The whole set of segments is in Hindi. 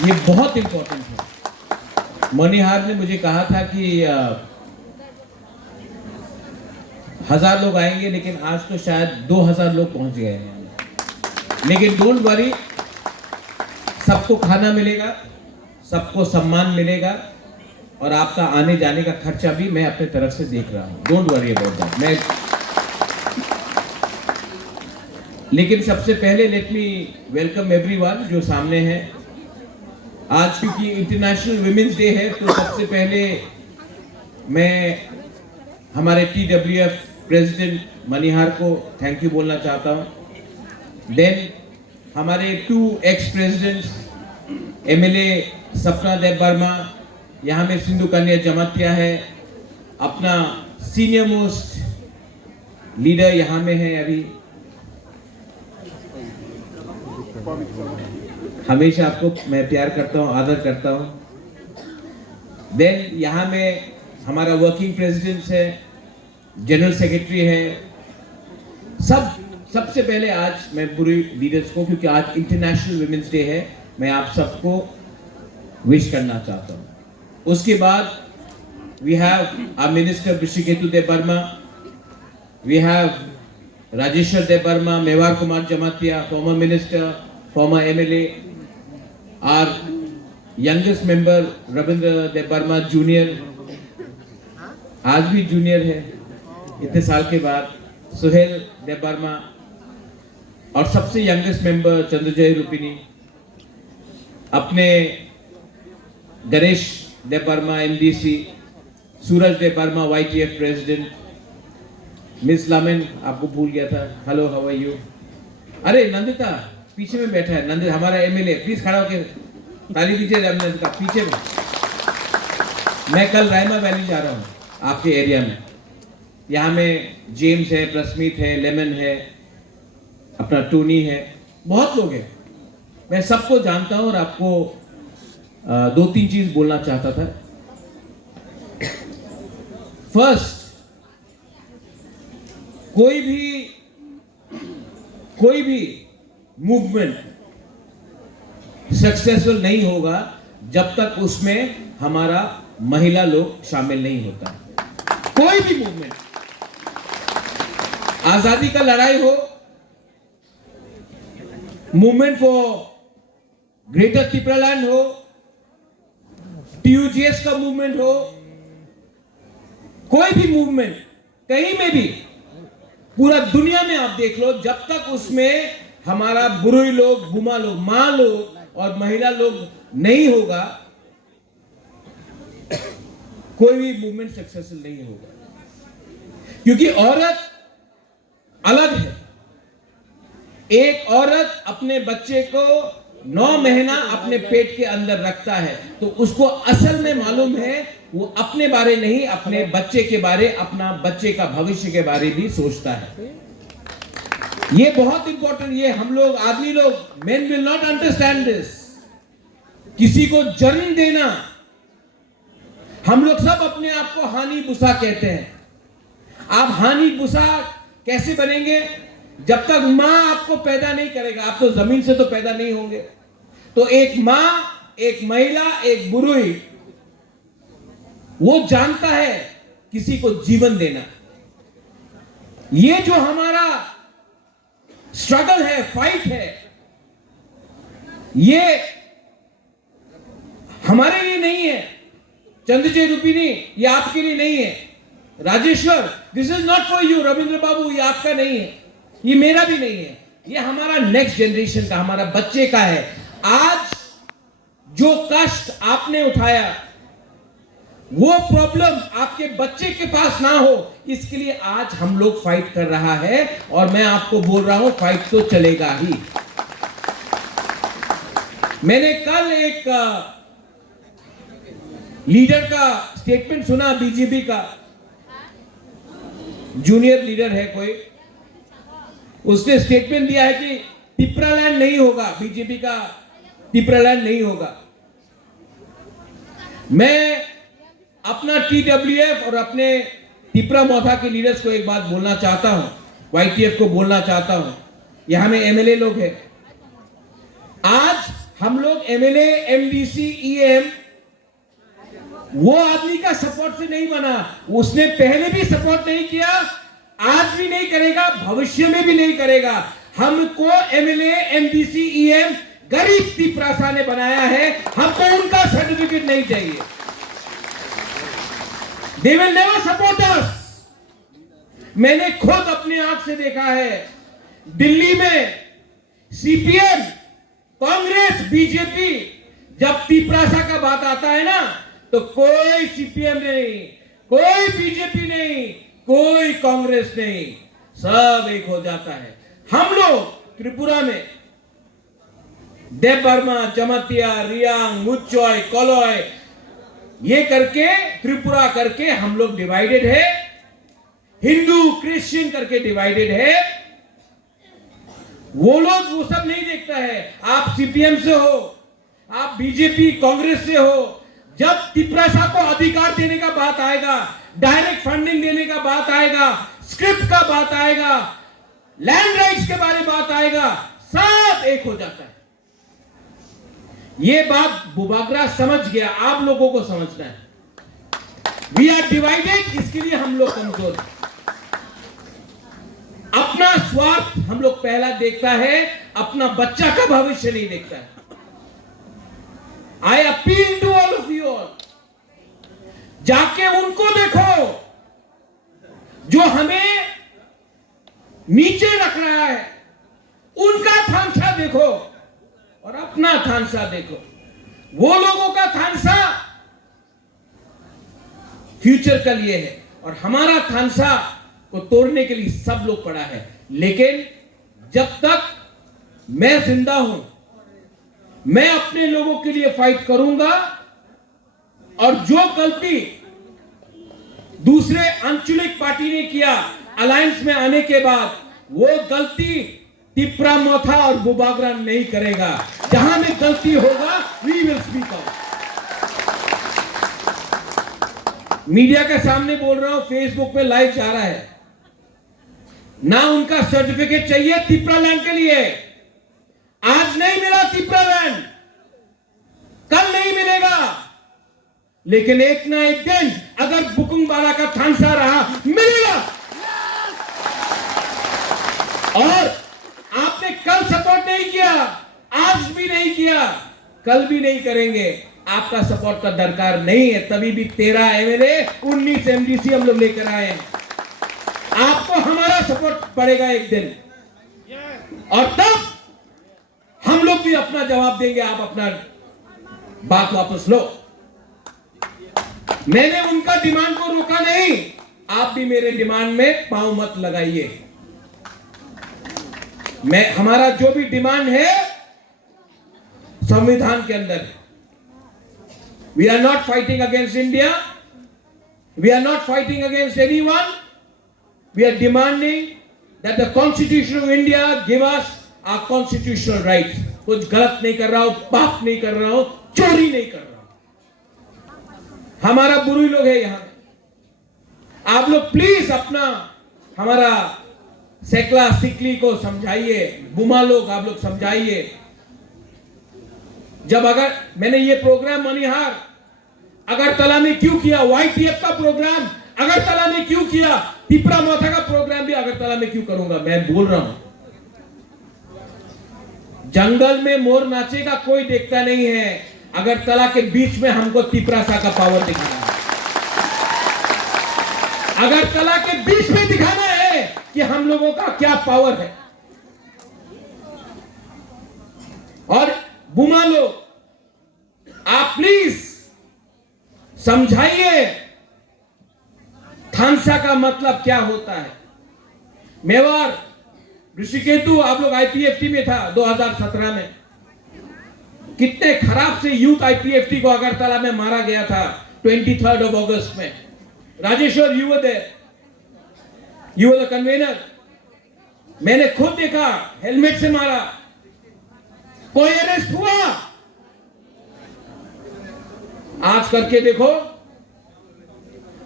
ये बहुत इंपॉर्टेंट है। मणिहार ने मुझे कहा था कि 1000 लोग आएंगे, लेकिन आज तो शायद 2000 लोग पहुंच गए हैं। लेकिन डोंट वरी, सबको खाना मिलेगा, सबको सम्मान मिलेगा, और आपका आने जाने का खर्चा भी मैं अपने तरफ से देख रहा हूं। Don't worry about that. लेकिन सबसे पहले लेट मी वेलकम एवरीवन जो सामने है। आज क्योंकि इंटरनेशनल विमेंस डे है, तो सबसे पहले मैं हमारे TWF प्रेसिडेंट मणिहार को थैंक यू बोलना चाहता हूं। देन हमारे 2 एक्स प्रेसिडेंट्स MLA सपना देव वर्मा, यहाँ में सिंधु कन्या जमातिया है, अपना सीनियर मोस्ट लीडर यहाँ में है अभी। हमेशा आपको मैं प्यार करता हूँ, आदर करता हूँ। देन यहाँ में हमारा वर्किंग प्रेसिडेंट है, जनरल सेक्रेटरी है। सबसे पहले आज मैं पूरी लीडर्स को, क्योंकि आज इंटरनेशनल विमेंस डे है, मैं आप सबको विश करना चाहता हूँ। उसके बाद we have our minister Rishiketu Deb Barma, we have Rajeshwar Deb Barma, Mevar Kumar Jamatia, former minister, former MLA, our youngest member Rabindra Deb Barma junior, आज भी जूनियर है इतने साल के बाद, सुहेल देव वर्मा, और सबसे यंगेस्ट मेंबर चंद्रजय रूपिनी, अपने Ganesh Deb Barma MDC, Suraj Deb Barma YTF president, miss Lamin आपको भूल गया था, हेलो हाउ आर यू। अरे नंदिता पीछे में बैठा है, नंदिता हमारा MLA, प्लीज खड़ा होकर ताली दीजिए नंदिता पीछे में। मैं कल रायमा वैली जा रहा हूँ आपके एरिया में, यहाँ में जेम्स है, प्रस्मित है, लेमन है, अपना टोनी है, बहुत लोग हैं। मैं सबको जानता हूँ और आपको 2-3 चीज बोलना चाहता था। फर्स्ट, कोई भी मूवमेंट सक्सेसफुल नहीं होगा जब तक उसमें हमारा महिला लोग शामिल नहीं होता। कोई भी मूवमेंट, आजादी का लड़ाई हो, मूवमेंट फॉर ग्रेटर त्रिपुरालैंड हो, TUGS का मूवमेंट हो, कोई भी मूवमेंट कहीं में भी पूरा दुनिया में आप देख लो, जब तक उसमें हमारा बुरुई लोग, बुमा लोग, मां लोग और महिला लोग नहीं होगा, कोई भी मूवमेंट सक्सेसफुल नहीं होगा। क्योंकि औरत अलग है। एक औरत अपने बच्चे को 9 महीना अपने पेट के अंदर रखता है, तो उसको असल में मालूम है, वो अपने बारे नहीं, अपने बच्चे के बारे, अपना बच्चे का भविष्य के बारे भी सोचता है। ये बहुत इंपॉर्टेंट, ये हम लोग आदमी लोग, men will not understand this। किसी को जन्म देना, हम लोग सब अपने आप को हानि बुसा कहते हैं। आप हानि बुसा कैसे बनेंगे? जब तक मां आपको पैदा नहीं करेगा, आप तो जमीन से तो पैदा नहीं होंगे। तो एक मां, एक महिला, एक बुरुई, वो जानता है किसी को जीवन देना। ये जो हमारा स्ट्रगल है, फाइट है, ये हमारे लिए नहीं है। चंद्रजय रूपिनी, ये आपके लिए नहीं है। Rajeshwar, this is not for you. Rabindra Babu, ये आपका नहीं है, ये मेरा भी नहीं है, ये हमारा नेक्स्ट जनरेशन का, हमारा बच्चे का है। आज जो कष्ट आपने उठाया, वो प्रॉब्लम आपके बच्चे के पास ना हो, इसके लिए आज हम लोग फाइट कर रहा है। और मैं आपको बोल रहा हूं, फाइट तो चलेगा ही। मैंने कल एक लीडर का स्टेटमेंट सुना, BJP का जूनियर लीडर है कोई, उसने स्टेटमेंट दिया है कि त्रिपुरालैंड नहीं होगा, BJP का त्रिपुरालैंड नहीं होगा। मैं अपना TWF और अपने त्रिपुरा मोथा के लीडर्स को एक बात बोलना चाहता हूं, YTF को बोलना चाहता हूं, यहां में MLA लोग हैं। आज हम लोग एमएलए, एमडीसी, ईएम वो आदमी का सपोर्ट से नहीं बना। उसने पहले भी सपोर्ट नहीं किया, आज भी नहीं करेगा, भविष्य में भी नहीं करेगा। हमको एमएलए, एमडीसी, ईएम गरीब तिपरासा ने बनाया है, हमको उनका सर्टिफिकेट नहीं चाहिए। They will never support us। मैंने खुद अपनी आंख से देखा है, दिल्ली में सीपीएम, कांग्रेस, बीजेपी, जब तिपरासा का बात आता है ना, तो कोई सीपीएम नहीं, कोई बीजेपी नहीं, कोई कांग्रेस नहीं, सब एक हो जाता है। हम लोग त्रिपुरा में देवबर्मा, जमातिया, रियांग, मुच्चोय, कोलोय, ये करके त्रिपुरा करके हम लोग डिवाइडेड है। हिंदू, क्रिश्चियन करके डिवाइडेड है। वो लोग वो सब नहीं देखता है। आप सीपीएम से हो, आप बीजेपी, कांग्रेस से हो, जब तिपरासा को अधिकार देने का बात आएगा, डायरेक्ट फंडिंग देने का बात आएगा, स्क्रिप्ट का बात आएगा, लैंड राइट्स के बारे में बात आएगा, सब एक हो जाता है। ये बात बुबागरा समझ गया, आप लोगों को समझना है। वी आर डिवाइडेड, इसके लिए हम लोग कमजोर हैं। अपना स्वार्थ हम लोग पहला देखता है, अपना बच्चा का भविष्य नहीं देखता है। I appeal to all of you all, जाके उनको देखो जो हमें नीचे रख रहा है, उनका थानसा देखो और अपना थानसा देखो। वो लोगों का थानसा फ्यूचर के लिए है और हमारा थानसा को तोड़ने के लिए सब लोग पड़ा है। लेकिन जब तक मैं जिंदा हूं, मैं अपने लोगों के लिए फाइट करूंगा और जो गलती दूसरे आंचलिक पार्टी ने किया अलायंस में आने के बाद, वो गलती तिपरा मोथा और बुबागरा नहीं करेगा। जहां में गलती होगा, we will speak out. Media के सामने बोल रहा हूं, फेसबुक पे लाइव जा रहा है ना, उनका सर्टिफिकेट चाहिए तिपरा लैंड के लिए। आज नहीं मिला तिपरा लैंड, कल नहीं मिलेगा, लेकिन एक ना एक दिन अगर बुकुंग बाला का थानसा रहा, मिलेगा। और आपने कल सपोर्ट नहीं किया, आज भी नहीं किया, कल भी नहीं करेंगे। आपका सपोर्ट का दरकार नहीं है, तभी भी 13 एमएलए, 19 एमडीसी हम लोग लेकर आए हैं। आपको हमारा सपोर्ट पड़ेगा एक दिन, और तब हम लोग भी अपना जवाब देंगे। आप अपना बात वापस लो। मैंने उनका डिमांड को रोका नहीं, आप भी मेरे डिमांड में पांव मत लगाइए। हमारा जो भी डिमांड है संविधान के अंदर है। We are not fighting against India, we are not fighting against anyone, we are demanding that the constitution of India give us our constitutional rights. कुछ गलत नहीं कर रहा हूं, पाप नहीं कर रहा हूं, चोरी नहीं कर रहा हूं। हमारा बुरी लोग है यहां। आप लोग प्लीज अपना हमारा सेकला सिकली को समझाइए, बुमा लोग आप लोग समझाइए। जब अगर मैंने ये प्रोग्राम मनिहार अगरतला में क्यों किया, वाईटीएफ का प्रोग्राम अगरतला में क्यों किया, तिपरा मोथा का प्रोग्राम भी अगरतला में क्यों करूंगा। मैं बोल रहा हूं, जंगल में मोर नाचेगा कोई देखता नहीं है, अगरतला के बीच में हमको तिपरासा का पावर दिखाना है। अगरतला के बीच में दिखाना है कि हम लोगों का क्या पावर है। और बुमा लोग, आप प्लीज समझाइए थानसा का मतलब क्या होता है। मेवाड़, ऋषिकेतु, आप लोग आईपीएफटी में था 2017 में, कितने खराब से यूथ आईपीएफटी को अगरतला में मारा गया था 23 अगस्त में। Rajeshwar, you were there, you were the convener. मैंने खुद देखा, हेलमेट से मारा, कोई अरेस्ट हुआ? आज करके देखो,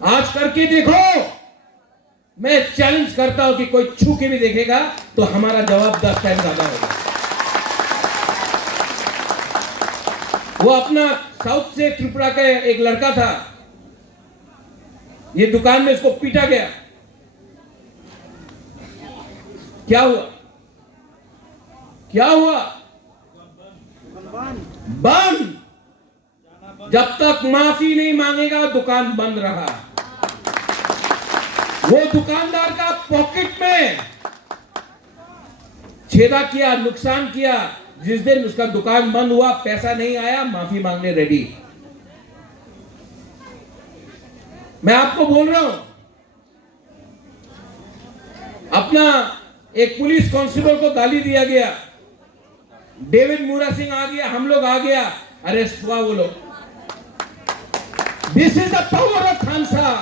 आज करके देखो। मैं चैलेंज करता हूं कि कोई छू के भी देखेगा तो हमारा जवाब 10 टाइम ज्यादा होगा। वो अपना साउथ से त्रिपुरा का एक लड़का था, ये दुकान में इसको पीटा गया। क्या हुआ? क्या हुआ? बंद। जब तक माफी नहीं मांगेगा दुकान बंद रहा। वो दुकानदार का पॉकेट में छेदा किया, नुकसान किया। जिस दिन उसका दुकान बंद हुआ, पैसा नहीं आया, माफी मांगने रेडी। मैं आपको बोल रहा हूं, अपना एक पुलिस कांस्टेबल को गाली दिया गया, डेविड मूरा सिंह आ गया, हम लोग आ गया, अरेस्ट हुआ वो लोग। This is the power of Thansa,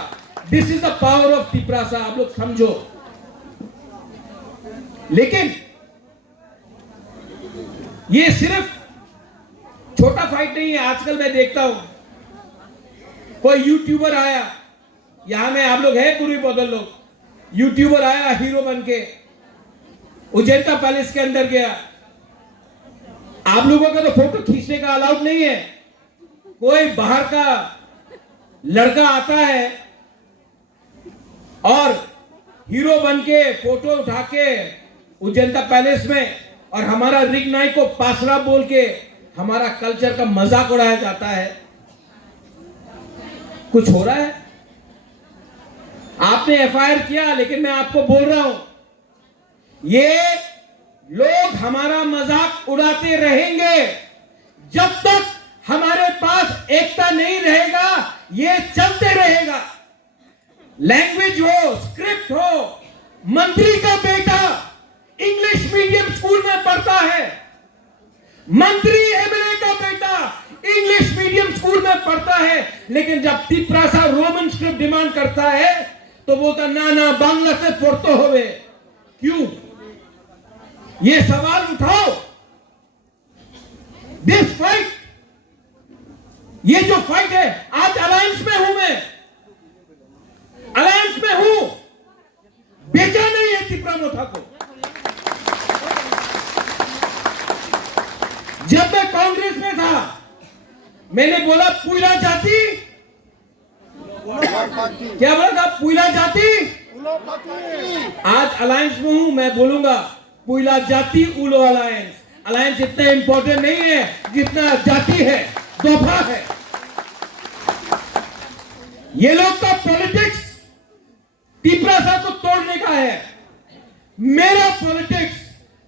this is the power of Tiprasa. आप लोग समझो। लेकिन ये सिर्फ छोटा फाइट नहीं है। आजकल मैं देखता हूं कोई यूट्यूबर आया, यहां में आप लोग हैं पूरी बदल लोग, यूट्यूबर आया हीरो बन के, उजैता पैलेस के अंदर गया। आप लोगों का तो फोटो खींचने का अलाउड नहीं है। कोई बाहर का लड़का आता है और हीरो बन के फोटो उठा के उजैता पैलेस में, और हमारा रिग नाइट को पासरा बोल के हमारा कल्चर का मजाक उड़ाया जाता है। कुछ हो रहा है? आपने एफआईआर किया, लेकिन मैं आपको बोल रहा हूं, ये लोग हमारा मजाक उड़ाते रहेंगे जब तक हमारे पास एकता नहीं रहेगा। ये चलते रहेगा। लैंग्वेज हो, स्क्रिप्ट हो। मंत्री का बेटा इंग्लिश मीडियम स्कूल में पढ़ता है, मंत्री एमएलए का बेटा इंग्लिश मीडियम स्कूल में पढ़ता है, लेकिन जब तिपरासा रोमन स्क्रिप्ट डिमांड करता है तो बोलता ना ना बांग्ला से पढ़ते होवे। क्यों? ये सवाल उठाओ। दिस फाइट, ये जो फाइट है, आज अलायंस में हूं मैं, अलायंस में हूं। बेचा नहीं है तिपरा मोथा को। जब मैं कांग्रेस में था, मैंने बोला पुइला जाति, क्या बोला था? पुइला जाति। आज अलायंस में हूं, मैं बोलूंगा पुइला जाति उलो अलायंस। अलायंस इतना इंपॉर्टेंट नहीं है जितना जाति है, दोफा है। ये लोग का पॉलिटिक्स तिपरासा को तोड़ने का है। मेरा पॉलिटिक्स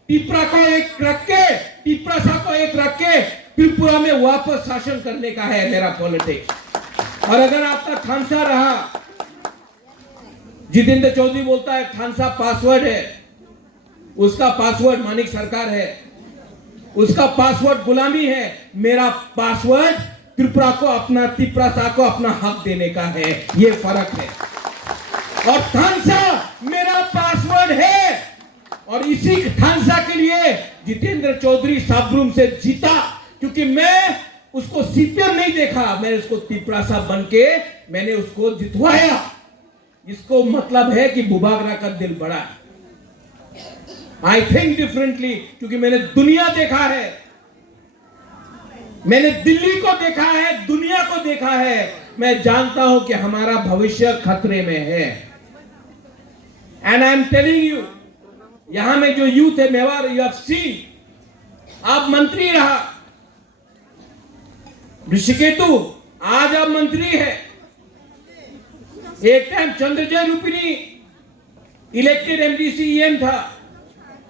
तिपरा को एक रख के, तिपरासा को एक रख के त्रिपुरा में वापस शासन करने का है मेरा पॉलिटिक्स। और अगर आपका थानसा रहा, जितेंद्र चौधरी बोलता है थानसा पासवर्ड है, उसका पासवर्ड मानिक सरकार है, उसका पासवर्ड गुलामी है। मेरा पासवर्ड त्रिपुरा को अपना, तिपरासा को अपना हक देने का है। ये फर्क है। और थानसा मेरा पासवर्ड है, और इसी थानसा के लिए जितेंद्र चौधरी साबरूम से जीता, क्योंकि मैं उसको सीपीएम नहीं देखा, मैंने उसको तिपरासा बन के मैंने उसको जितवाया। इसको मतलब है कि बुबागरा का दिल बड़ा है। आई थिंक डिफरेंटली, क्योंकि मैंने दुनिया देखा है, मैंने दिल्ली को देखा है, दुनिया को देखा है। मैं जानता हूं कि हमारा भविष्य खतरे में है। And I am telling you, यहां में जो यूथ है मेवाड़, यू हैव सीन, आप मंत्री रहा ऋषिकेतु, आज आप मंत्री है। एक time Chandrajay रूपिणी elected MDC EM था,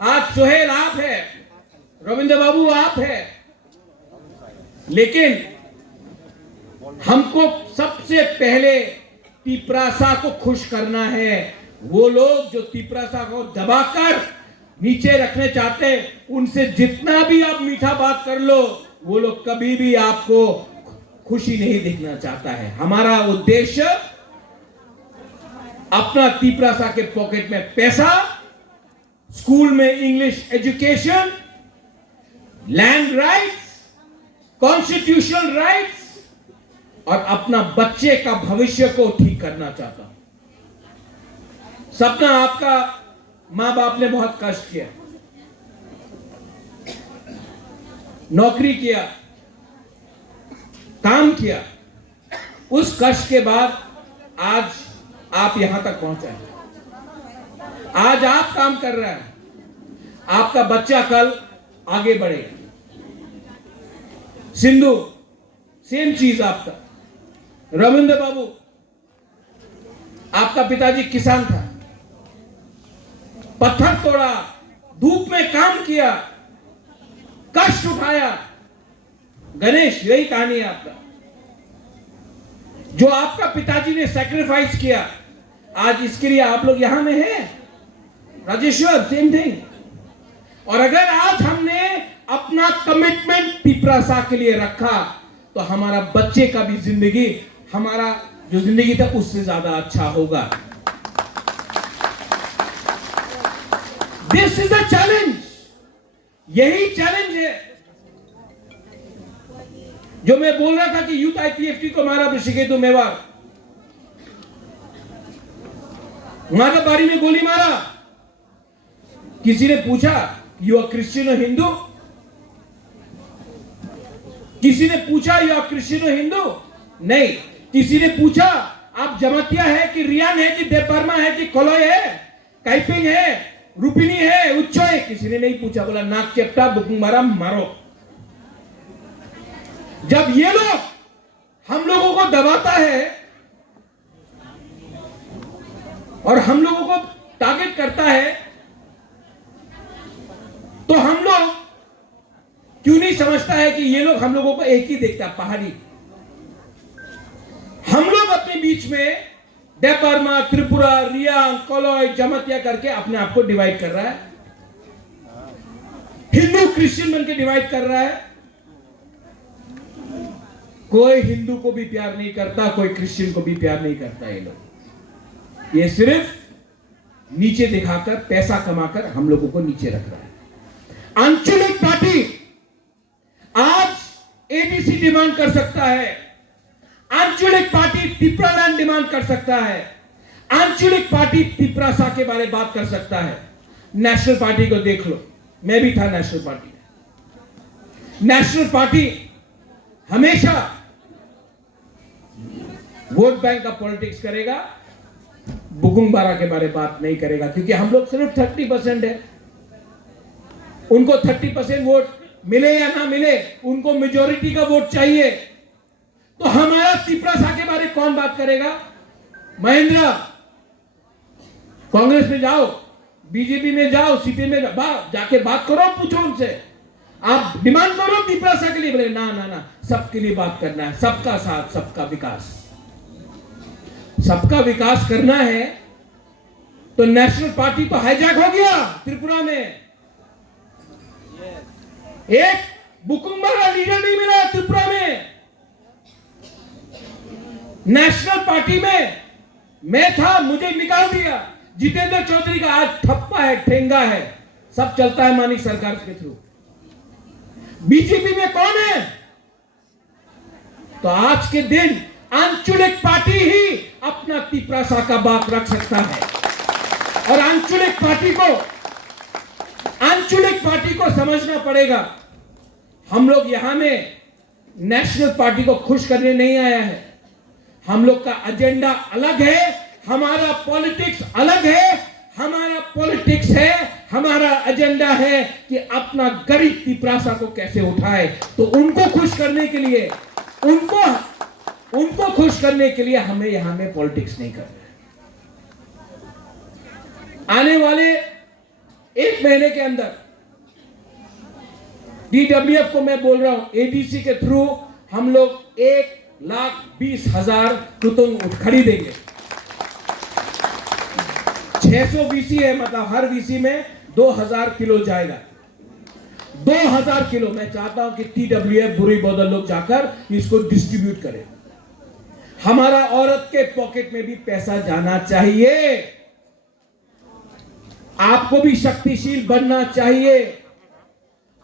आज सोहेल आप है, रविंद्र बाबू आप है। लेकिन हमको सबसे पहले तिपरासा को खुश करना है। वो लोग जो तिपरासा को दबाकर नीचे रखने चाहते हैं, उनसे जितना भी आप मीठा बात कर लो, वो लोग कभी भी आपको खुशी नहीं दिखना चाहता है। हमारा उद्देश्य अपना तिपरासा के पॉकेट में पैसा, स्कूल में English education, land rights, constitutional rights, और अपना बच्चे का भविष्य को ठीक करना चाहता हूं। सपना आपका मां बाप ने बहुत कष्ट किया, नौकरी किया, काम किया, उस कष्ट के बाद आज आप यहां तक पहुंचे हैं। आज आप काम कर रहे हैं, आपका बच्चा कल आगे बढ़ेगा। सिंधु सेम चीज आपका। रविंद्र बाबू, आपका पिताजी किसान था, पत्थर तोड़ा, धूप में काम किया, कष्ट उठाया। गणेश, यही कहानी है आपका। जो आपका पिताजी ने सैक्रिफाइस किया, आज इसके लिए आप लोग यहां में हैं। Rajeshwar, same thing. और अगर आज हमने अपना कमिटमेंट पिपरासा के लिए रखा, तो हमारा बच्चे का भी जिंदगी, हमारा जो जिंदगी था उससे ज्यादा अच्छा होगा। This is a challenge. यही चैलेंज है जो मैं बोल रहा था कि यूथ आईपीएफटी को मारा ऋषिकेश मेवाड़, मारा बारी में गोली मारा। किसी ने पूछा यू आर क्रिश्चियन और हिंदू? किसी ने पूछा यू आर क्रिश्चियन और हिंदू? नहीं। किसी ने पूछा आप जमातिया है कि रियान है कि देवबर्मा है कि कोलोय है, काइपिंग है, रुपिनी है, उच्चो है? किसी ने नहीं पूछा। बोला नाक चेप्टा बुकुंबारा मारो। जब ये लोग हम लोगों को दबाता है और हम लोगों को टारगेट करता है, तो हम लोग क्यों नहीं समझता है कि ये लोग हम लोगों को एक ही देखता है, पहाड़ी। हम लोग अपने बीच में देवबर्मा, त्रिपुरा, रियांग, कोलोय, जमातिया करके अपने आप को डिवाइड कर रहा है। हिंदू क्रिश्चियन बनके डिवाइड कर रहा है। कोई हिंदू को भी प्यार नहीं करता, कोई क्रिश्चियन को भी प्यार नहीं करता। ये लोग ये सिर्फ नीचे दिखाकर, पैसा कमाकर हम लोगों को नीचे रख रहा है। आंचलिक पार्टी आज एडीसी डिमांड कर सकता है, आंचलिक पार्टी पिपरालैंड डिमांड कर सकता है, आंचलिक पार्टी पिपरासा के बारे में बात कर सकता है। नेशनल पार्टी को देख लो, मैं भी था नेशनल पार्टी में। नेशनल पार्टी हमेशा वोट बैंक का पॉलिटिक्स करेगा, बुकुंबारा के बारे में बात नहीं करेगा, क्योंकि हम लोग सिर्फ 30% है। उनको 30% वोट मिले या ना मिले, उनको मेजोरिटी का वोट चाहिए। तो हमारा पिपरासा के बारे में कौन बात करेगा? महेंद्र, कांग्रेस में जाओ, बीजेपी में जाओ, सीपीएम में जाके बात करो, पूछो उनसे, आप डिमांड करो पिपरासा के लिए। बोले ना ना ना, सबके लिए बात करना है, सबका साथ, सबका विकास। सबका विकास करना है तो नेशनल पार्टी तो हाईजैक हो गया त्रिपुरा में। एक बुकुंबारा लीडर नहीं मिला त्रिपुरा में। नेशनल पार्टी में मैं था, मुझे निकाल दिया। जितेंद्र चौधरी का आज ठप्पा है, ठेंगा है, सब चलता है मानिक सरकार के थ्रू। बीजेपी में कौन है? तो आज के दिन आंचलिक पार्टी ही अपना पिपरासा का बात रख सकता है। और आंचलिक पार्टी को समझना पड़ेगा, हम लोग यहां में नेशनल पार्टी को खुश करने नहीं आया है। हम लोग का एजेंडा अलग है, हमारा पॉलिटिक्स अलग है। हमारा पॉलिटिक्स है, हमारा एजेंडा है कि अपना गरीब पिपरासा को कैसे उठाए। तो उनको खुश करने के लिए, उनको खुश करने के लिए हमें यहां में पॉलिटिक्स नहीं करना है। आने वाले 1 महीने के अंदर डीडब्ल्यूएफ को मैं बोल रहा हूं, एडीसी के थ्रू हम लोग 1,20,000 टुतुंग खरीदेंगे। 600 वीसी है, मतलब हर वीसी में 2000 किलो जाएगा। 2000 किलो मैं चाहता हूं कि टीडब्ल्यूएफ, बुरी बदल लोग जाकर इसको डिस्ट्रीब्यूट करें। हमारा औरत के पॉकेट में भी पैसा जाना चाहिए। आपको भी शक्तिशील बनना चाहिए।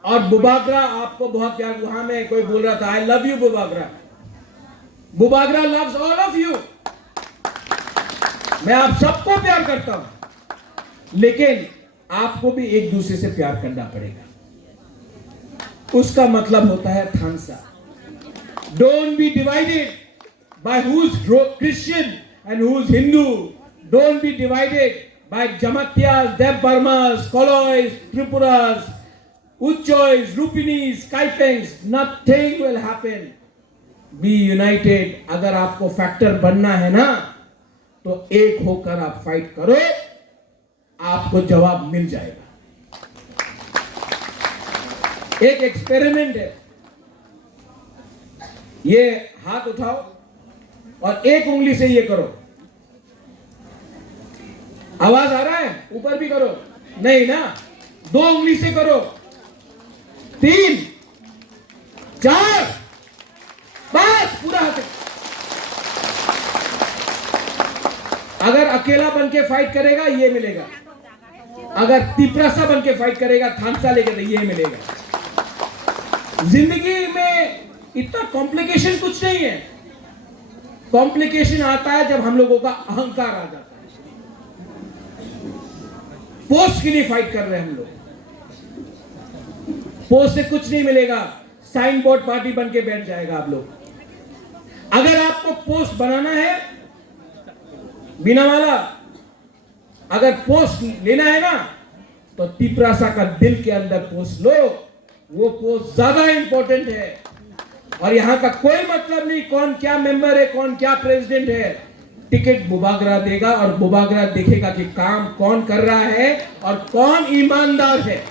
और बुबागरा आपको बहुत प्यार, वहां में कोई बोल रहा था I love you Bubagra. Bubagra loves all of you. मैं आप सबको प्यार करता हूं, लेकिन आपको भी एक दूसरे से प्यार करना पड़ेगा। उसका मतलब होता है थानसा। Don't be divided by who's Christian and who's Hindu. Don't be divided by Jamatyas, Dev Burmas, Kolois, Tripuras, Uchois, Rupinis, Kaipengs. Nothing will happen. Be united. अगर आपको फैक्टर बनना है ना, तो एक होकर आप फाइट करो, आपको जवाब मिल जाएगा. एक एक्सपेरिमेंट है. ये हाथ उठाओ और एक उंगली से ये करो. आवाज आ रहा है? ऊपर भी करो. नहीं ना, दो उंगली से करो. 3, 4, बस पूरा हाथ. अगर अकेला बन के फाइट करेगा ये मिलेगा. अगर तिपरासा बन के फाइट करेगा थांसा लेकर तो ये मिलेगा. जिंदगी में इतना कॉम्प्लिकेशन कुछ नहीं है. कॉम्प्लिकेशन आता है जब हम लोगों का अहंकार आ जाता है. पोस्ट के लिए फाइट कर रहे हैं हम लोग. पोस्ट से कुछ नहीं मिलेगा. साइन बोर्ड पार्टी बन के बैठ जाएगा आप लोग. अगर आपको पोस्ट बनाना है बिना वाला, अगर पोस्ट लेना है ना, तो तिपरासा का दिल के अंदर पोस्ट लो. वो पोस्ट ज्यादा इंपॉर्टेंट है. और यहां का कोई मतलब नहीं कौन क्या मेंबर है, कौन क्या प्रेसिडेंट है. टिकट बुबागरा देगा और बुबागरा देखेगा कि काम कौन कर रहा है और कौन ईमानदार है.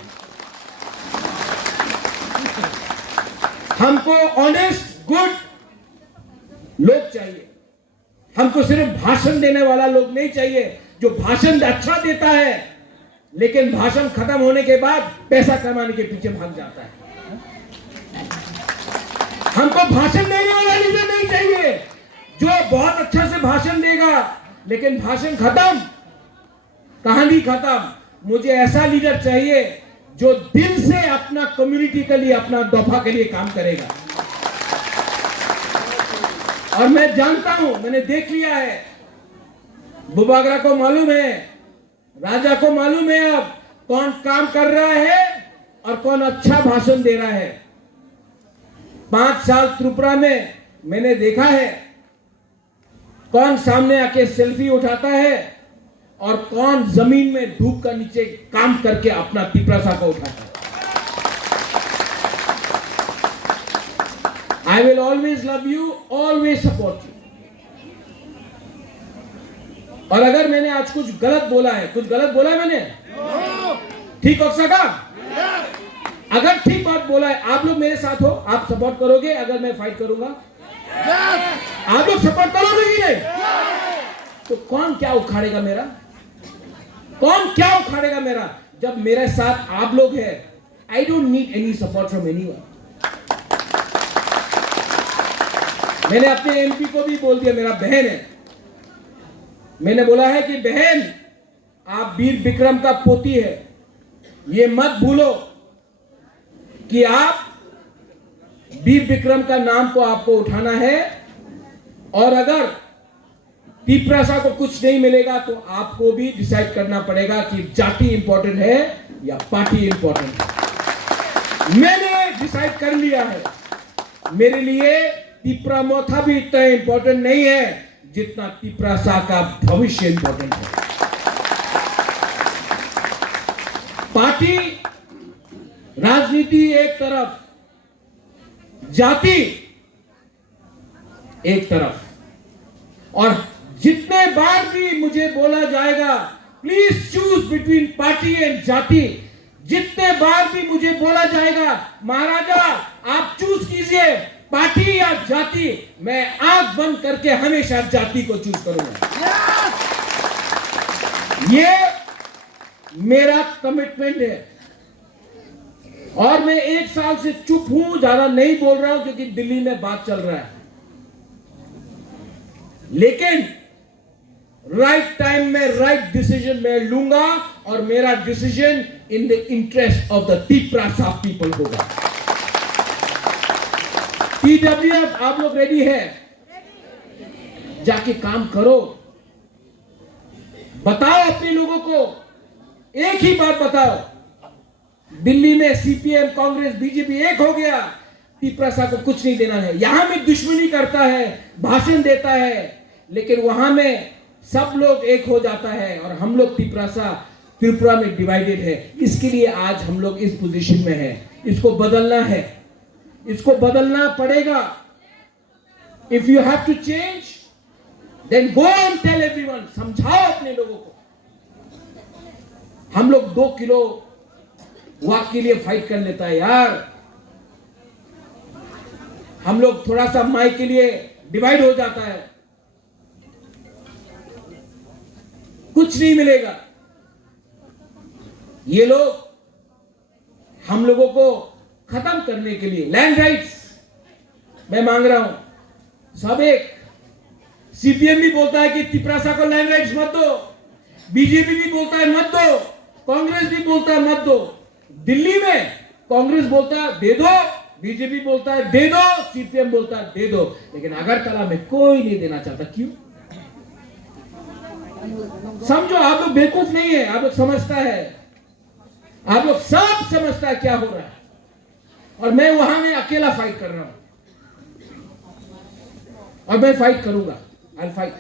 हमको ऑनेस्ट गुड लोग चाहिए. हमको सिर्फ भाषण देने वाला लोग नहीं चाहिए जो भाषण अच्छा देता है लेकिन भाषण खत्म होने के बाद पैसा कमाने के पीछे भाग जाता है. हमको भाषण देने वाला लीडर नहीं चाहिए जो बहुत अच्छा से भाषण देगा लेकिन भाषण खत्म, कहानी खत्म. मुझे ऐसा लीडर चाहिए जो दिल से अपना कम्युनिटी के लिए, अपना दफा के लिए काम करेगा. और मैं जानता हूं, मैंने देख लिया है, बुबागरा को मालूम है, राजा को मालूम है अब कौन काम कर रहा है और कौन अच्छा भाषण दे रहा है. 5 साल त्रिपुरा में मैंने देखा है कौन सामने आके सेल्फी उठाता है और कौन जमीन में धूप का नीचे काम करके अपना तिपरासा को उठाता है. I will always love you, always support you. और अगर मैंने आज कुछ गलत बोला है, कुछ गलत बोला है मैंने, ठीक हो सका? अगर ठीक बात बोला है, आप लोग मेरे साथ हो, आप सपोर्ट करोगे अगर मैं फाइट करूंगा? आप लोग सपोर्ट करोगे कि नहीं? तो कौन क्या उखाड़ेगा मेरा? कौन क्या उखाड़ेगा मेरा? जब मेरे साथ आप लोग हैं, I don't need any support from anyone. मैंने अपने एमपी को भी बोल दिया, मेरा बहन है, मैंने बोला है कि बहन आप वीर विक्रम का पोती है, ये मत भूलो कि आप वीर विक्रम का नाम को आपको उठाना है. और अगर तिपरासा को कुछ नहीं मिलेगा तो आपको भी डिसाइड करना पड़ेगा कि जाति इंपॉर्टेंट है या पार्टी इंपॉर्टेंट है. मैंने डिसाइड कर लिया है. मेरे लिए तिपरामोथा भी इतना इंपॉर्टेंट नहीं है जितना तिपरासा का भविष्य इंपॉर्टेंट है. पार्टी राजनीति एक तरफ, जाति एक तरफ. और जितने बार भी मुझे बोला जाएगा please choose between party and जाति, जितने बार भी मुझे बोला जाएगा महाराजा आप चूज कीजिए पार्टी या जाति, मैं आंख बंद करके हमेशा जाति को चूज करूंगा. ये मेरा कमिटमेंट है. और मैं 1 साल से चुप हूं, ज्यादा नहीं बोल रहा हूं क्योंकि दिल्ली में बात चल रहा है. लेकिन राइट टाइम में राइट डिसीजन मैं लूंगा और मेरा decision in the interest of the Tiprasa people होगा. पीडब्ल्यूएफ आप लोग रेडी है? जाके काम करो. बताओ अपने लोगों को, एक ही बात बताओ, दिल्ली में सीपीएम कांग्रेस बीजेपी एक हो गया, तिपरासा को कुछ नहीं देना है। यहां में दुश्मनी करता है, भाषण देता है, लेकिन वहां में सब लोग एक हो जाता है और हम लोग त्रिपुरा में डिवाइडेड है। इसके लिए आज हम लोग इस पोजीशन में है। इसको बदलना है, इसको बदलना पड़ेगा। If you have to change then go and tell everyone, समझाओ अपने लोगों को। हम लोग 2 किलो वाक के लिए फाइट कर लेता है यार, हम लोग थोड़ा सा माइक के लिए डिवाइड हो जाता है, कुछ नहीं मिलेगा। ये लोग हम लोगों को खत्म करने के लिए लैंड राइट्स मैं मांग रहा हूं। सब एक सीपीएम भी बोलता है कि तिपरासा को लैंड राइट्स मत दो, बीजेपी भी बोलता है मत दो, कांग्रेस भी बोलता है मत दो। दिल्ली में कांग्रेस बोलता है दे दो, बीजेपी बोलता है दे दो, सीपीएम बोलता है दे दो, लेकिन अगरतला में कोई नहीं देना चाहता। क्यों? समझो, आप लोग बेवकूफ नहीं है, आप लोग समझता है, आप लोग सब समझता है क्या हो रहा है। और मैं वहां में अकेला फाइट कर रहा हूं और मैं फाइट करूंगा। आई फाइट,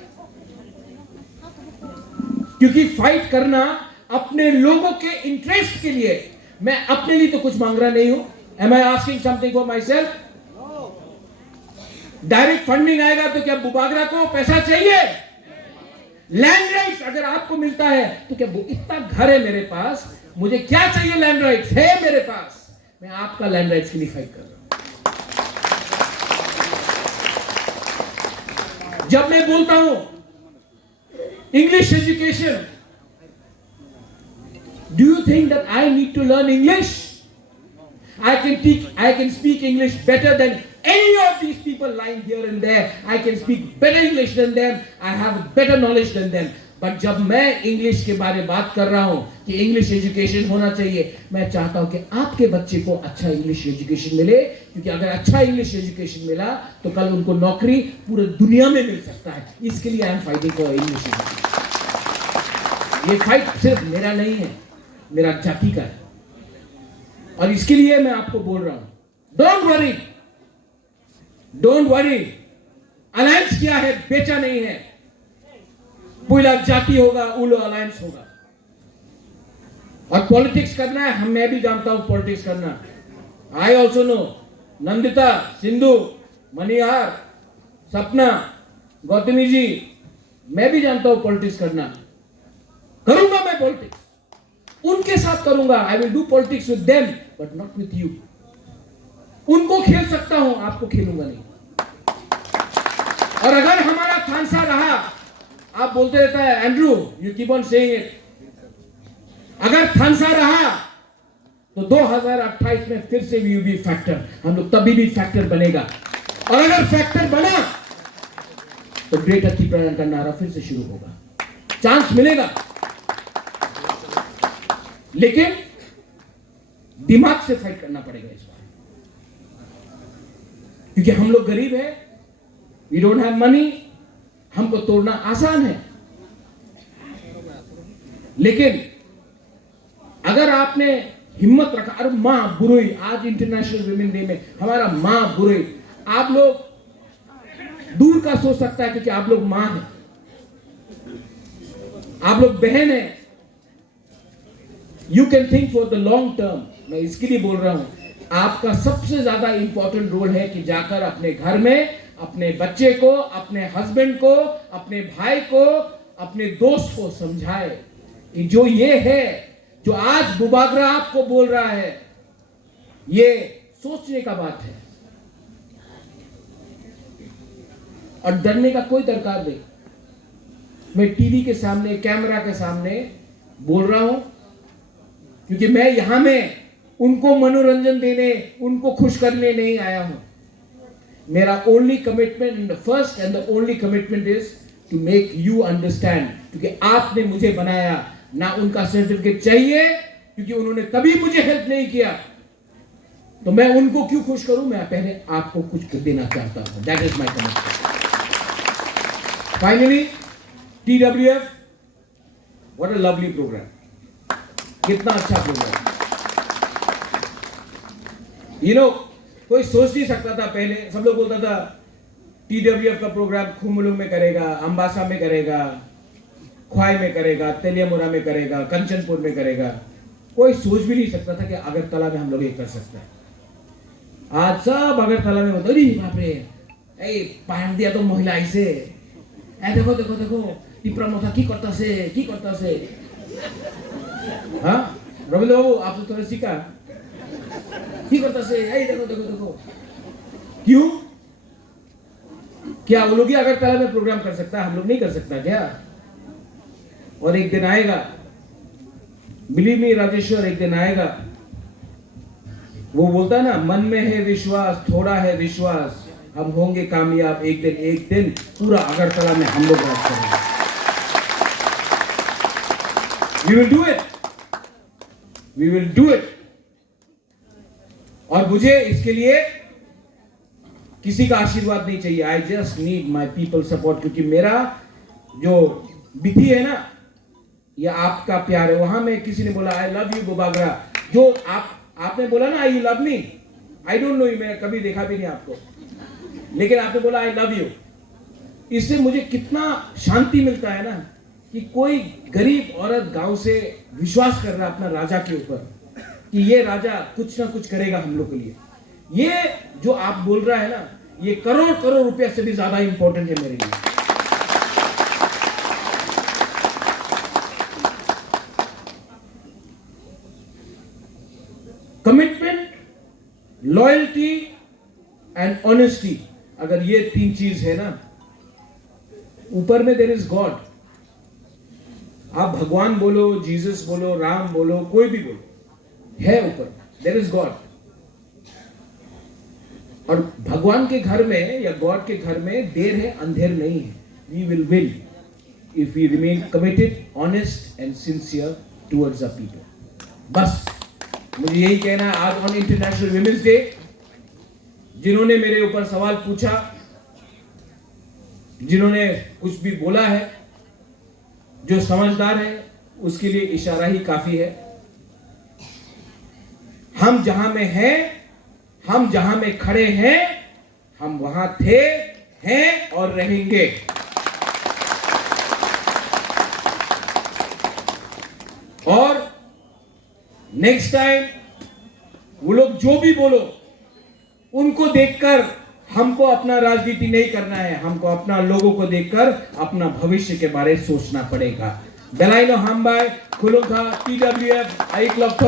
क्योंकि फाइट करना अपने लोगों के इंटरेस्ट के लिए। मैं अपने लिए तो कुछ मांग रहा नहीं हूं। Am I asking something for myself? Direct funding आएगा तो क्या बुबागरा को पैसा चाहिए? लैंड राइट्स अगर आपको मिलता है तो क्या वो इतना घर है मेरे पास, मुझे क्या चाहिए? लैंड राइट्स है मेरे पास, मैं आपका लैंड राइट्स के लिए फाइट कर रहा हूं। जब मैं बोलता हूं English education, do you think that I need to learn English? I can speak English better than any of these people lying here and there. I can speak better English than them. I have better knowledge than them. But जब मैं इंग्लिश के बारे में बात कर रहा हूं कि इंग्लिश एजुकेशन होना चाहिए, मैं चाहता हूं कि आपके बच्चे को अच्छा इंग्लिश एजुकेशन मिले, क्योंकि अगर अच्छा इंग्लिश एजुकेशन मिला तो कल उनको नौकरी पूरे दुनिया में मिल सकता है। इसके लिए I am fighting for English education. ये फाइट सिर्फ मेरा नहीं है, मेरा जाति का है। और इसके लिए मैं आपको बोल रहा हूं, डोंट वरी। अलायंस क्या है? बेचा नहीं है। पूरा जाति होगा, उलो अलायंस होगा। और पॉलिटिक्स करना है, मैं भी जानता हूं पॉलिटिक्स करना। I also know. Nandita, Sindhu, Manihar, Sapna, Gautami जी, मैं भी जानता हूं पॉलिटिक्स करना। करूंगा मैं पॉलिटिक्स, उनके साथ करूंगा। I will do politics with them but not with you. उनको खेल सकता हूं, आपको खेलूंगा नहीं। और अगर हमारा थानसा रहा, आप बोलते रहता है Andrew, you keep on saying it, अगर थानसा रहा तो 2028 में फिर से वी बी फैक्टर, हम लोग तभी भी फैक्टर बनेगा। और अगर फैक्टर बना तो ग्रेटर त्रिपुरा का नारा फिर से शुरू होगा, चांस मिलेगा। लेकिन दिमाग से फाइट करना पड़ेगा इस बार, क्योंकि हम लोग गरीब हैं, वी डोंट हैव मनी। हमको तोड़ना आसान है, लेकिन अगर आपने हिम्मत रखा, अरे मां बुरुई, आज इंटरनेशनल वुमेन डे में हमारा मां बुरुई, आप लोग दूर का सोच सकता है क्योंकि आप लोग मां हैं, आप लोग बहन हैं। You can think for the long term. मैं इसके लिए बोल रहा हूं, आपका सबसे ज्यादा इंपॉर्टेंट रोल है कि जाकर अपने घर में अपने बच्चे को, अपने हस्बैंड को, अपने भाई को, अपने दोस्त को समझाए कि जो ये है, जो आज बुबागरा आपको बोल रहा है, ये सोचने का बात है और डरने का कोई दरकार नहीं। मैं टीवी के सामने, कैमरा के सामने बोल रहा हूं क्योंकि मैं यहां में उनको मनोरंजन देने, उनको खुश करने नहीं आया हूं। मेरा only commitment, in the first and the only commitment is to make you understand, क्योंकि आपने मुझे बनाया, ना उनका सर्टिफिकेट चाहिए क्योंकि उन्होंने कभी मुझे हेल्प नहीं किया, तो मैं उनको क्यों खुश करूं? मैं पहले आपको कुछ देना चाहता हूं। That is my commitment. Finally, TWF, what a lovely programme, कितना अच्छा प्रोग्राम। यू नो, कोई सोच नहीं सकता था पहले। सब लोग बोलता था TWF का प्रोग्राम खुमुलुंग में करेगा, अम्बासा में करेगा, ख्वाई में करेगा, तेलियामुरा में करेगा, कंचनपुर में करेगा। कोई सोच भी नहीं सकता था कि अगरतला में हम लोग ये कर सकते हैं। आज सब अगरतला में बोलते, अरे बाप रे, ए पान दिया तो महिला ऐसे, ए देखो देखो देखो टिपरा मोथा की करता से। हाँ रविंद्र बाबू, आपसे थोड़ा सीखा की करता से, ए देखो देखो देखो। क्यों? क्या वो लोग ही अगरतला में प्रोग्राम कर सकता है, हम लोग नहीं कर सकता क्या? और एक दिन आएगा, बिलीव मी राजेश्वर, एक दिन आएगा, वो बोलता है ना, मन में है विश्वास, थोड़ा है विश्वास, हम होंगे कामयाब एक दिन पूरा अगरतला में हम लोग राज करेंगे। We will do it. We will do it. और मुझे इसके लिए किसी का आशीर्वाद नहीं चाहिए। I just need my people support, क्योंकि मेरा जो विधि है ना, ये आपका प्यार है। वहां में किसी ने बोला आई लव यू गोबागरा, जो आपने बोला ना I love me, I don't know you, मैंने कभी देखा भी नहीं आपको, लेकिन आपने बोला आई लव यू। इससे मुझे कितना शांति मिलता है ना, कि कोई गरीब औरत गांव से विश्वास कर रहा है अपना राजा के ऊपर कि ये राजा कुछ ना कुछ करेगा हम लोग के लिए। ये जो आप बोल रहा है ना, ये करोड़ करोड़ रुपया से भी ज्यादा इंपॉर्टेंट है मेरे लिए। कमिटमेंट, लॉयल्टी एंड ऑनेस्टी, अगर ये तीन चीज है ना, ऊपर में देयर इज गॉड। आप भगवान बोलो, जीसस बोलो, राम बोलो, कोई भी बोलो, है ऊपर, देयर इज गॉड। और भगवान के घर में या गॉड के घर में देर है अंधेर नहीं है। We will win if we remain committed, honest and sincere towards the people. बस मुझे यही कहना है। आज ऑन इंटरनेशनल विमेंस डे, जिन्होंने मेरे ऊपर सवाल पूछा, जिन्होंने कुछ भी बोला है, जो समझदार है उसके लिए इशारा ही काफी है। हम जहां में हैं, हम जहां में खड़े हैं, हम वहां थे, हैं और रहेंगे। और नेक्स्ट टाइम वो लोग जो भी बोलो, उनको देखकर हमको अपना राजनीति नहीं करना है, हमको अपना लोगों को देखकर अपना भविष्य के बारे में सोचना पड़ेगा। बेलाइनो हमबाय खुलुंगा TWF आई क्लॉक